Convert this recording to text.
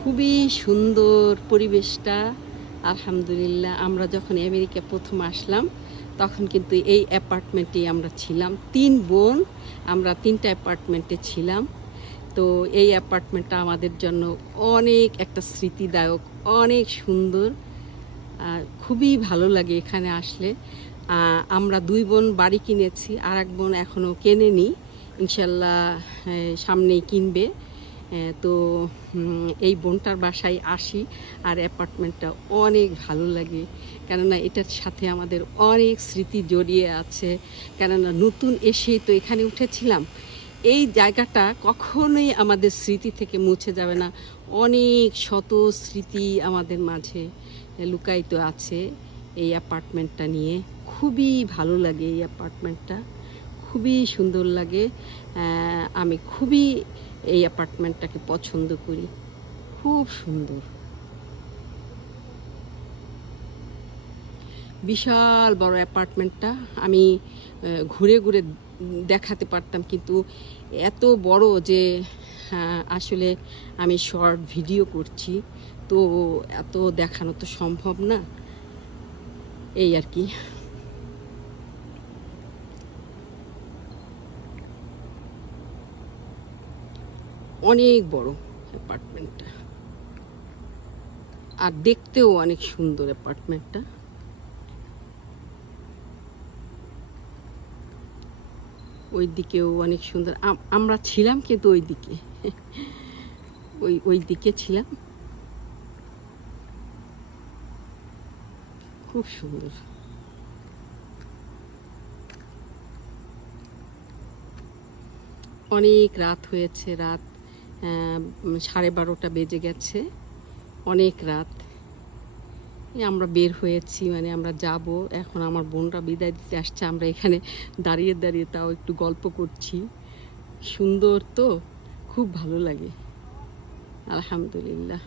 খুবই সুন্দর পরিবেশটা। আলহামদুলিল্লাহ, আমরা যখন আমেরিকা প্রথম আসলাম তখন কিন্তু এই অ্যাপার্টমেন্টেই আমরা ছিলাম। ৩ বোন, আমরা ৩টা অ্যাপার্টমেন্টে ছিলাম। তো এই অ্যাপার্টমেন্টটা আমাদের জন্য অনেক একটা স্মৃতিদায়ক, অনেক সুন্দর। খুবই ভালো লাগে এখানে আসলে। আমরা ২ বোন বাড়ি কিনেছি, আর এক বোন এখনও কেনেনি, ইনশাল্লাহ সামনেই কিনবে। তো এই বোনটার বাসায় আসি, আর অ্যাপার্টমেন্টটা অনেক ভালো লাগে, কেননা এটার সাথে আমাদের অনেক স্মৃতি জড়িয়ে আছে। কেননা নতুন এসেই তো এখানে উঠেছিলাম। এই জায়গাটা কখনোই আমাদের স্মৃতি থেকে মুছে যাবে না। অনেক শত স্মৃতি আমাদের মাঝে লুকায়িত আছে এই অ্যাপার্টমেন্টটা নিয়ে। খুবই ভালো লাগে এই অ্যাপার্টমেন্টটা, খুবই সুন্দর লাগে। আমি খুবই এই অ্যাপার্টমেন্টটাকে পছন্দ করি, খুব সুন্দর। বিশাল বড় অ্যাপার্টমেন্টটা আমি ঘুরে ঘুরে দেখাতে পারতাম, কিন্তু এত বড় যে আসলে আমি শর্ট ভিডিও করছি, তো এত দেখানো তো সম্ভব না, এই আর কি। অনেক বড় অ্যাপার্টমেন্টটা, আর দেখতেও অনেক সুন্দর অ্যাপার্টমেন্টটা। ওই দিকেও অনেক সুন্দর। আমরা ছিলাম কিন্তু ওই দিকে, ওই দিকে ছিলাম। খুব সুন্দর। অনেক রাত হয়েছে, রাত 12:30 বেজে গেছে, অনেক রাত। আমরা বের হয়েছি, মানে আমরা যাব এখন। আমার বোনরা বিদায় দিতে আসছে, আমরা এখানে দাঁড়িয়ে দাঁড়িয়ে তাও একটু গল্প করছি। সুন্দর তো, খুব ভালো লাগে, আলহামদুলিল্লাহ।